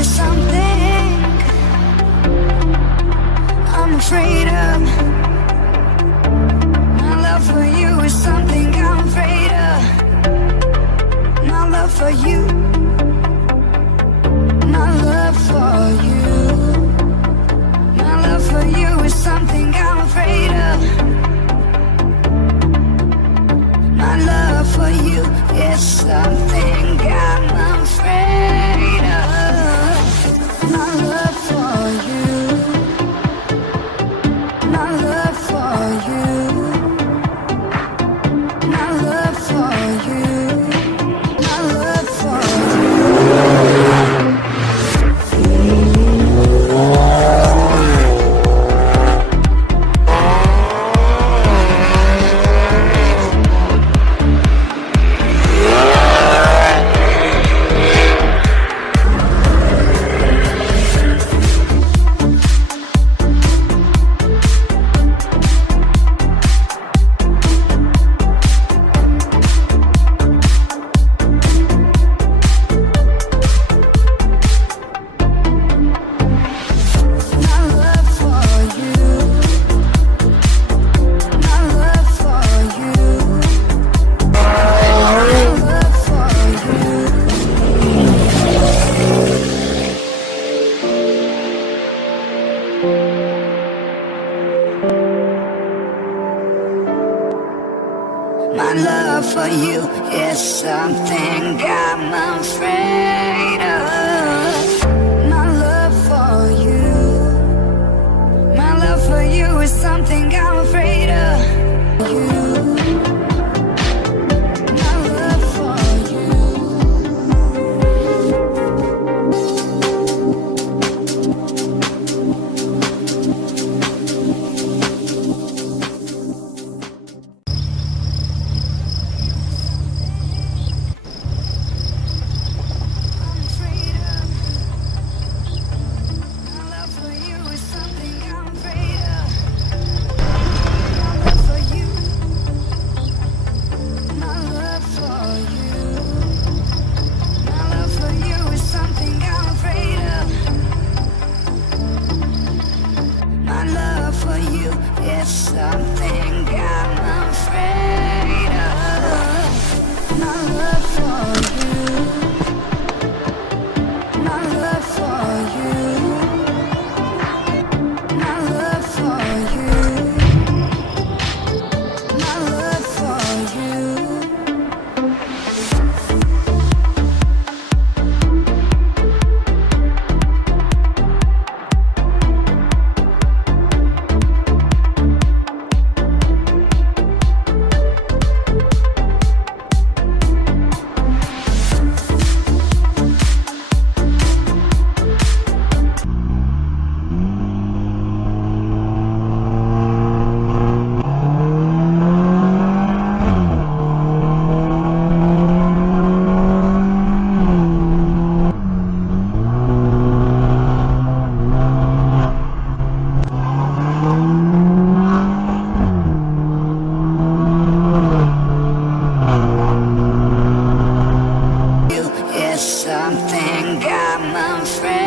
is something I'm afraid of. My love for you is something I'm afraid of. My love for you. My love for you. My love for you is something I'm afraid of. My love for you is something I'm afraid of. My love for you. My love for you. My love for you. My love for My love for you is something I'm afraid of. My love for you. My love for you is something I'm afraid of. You. My love for you. Something I'm afraid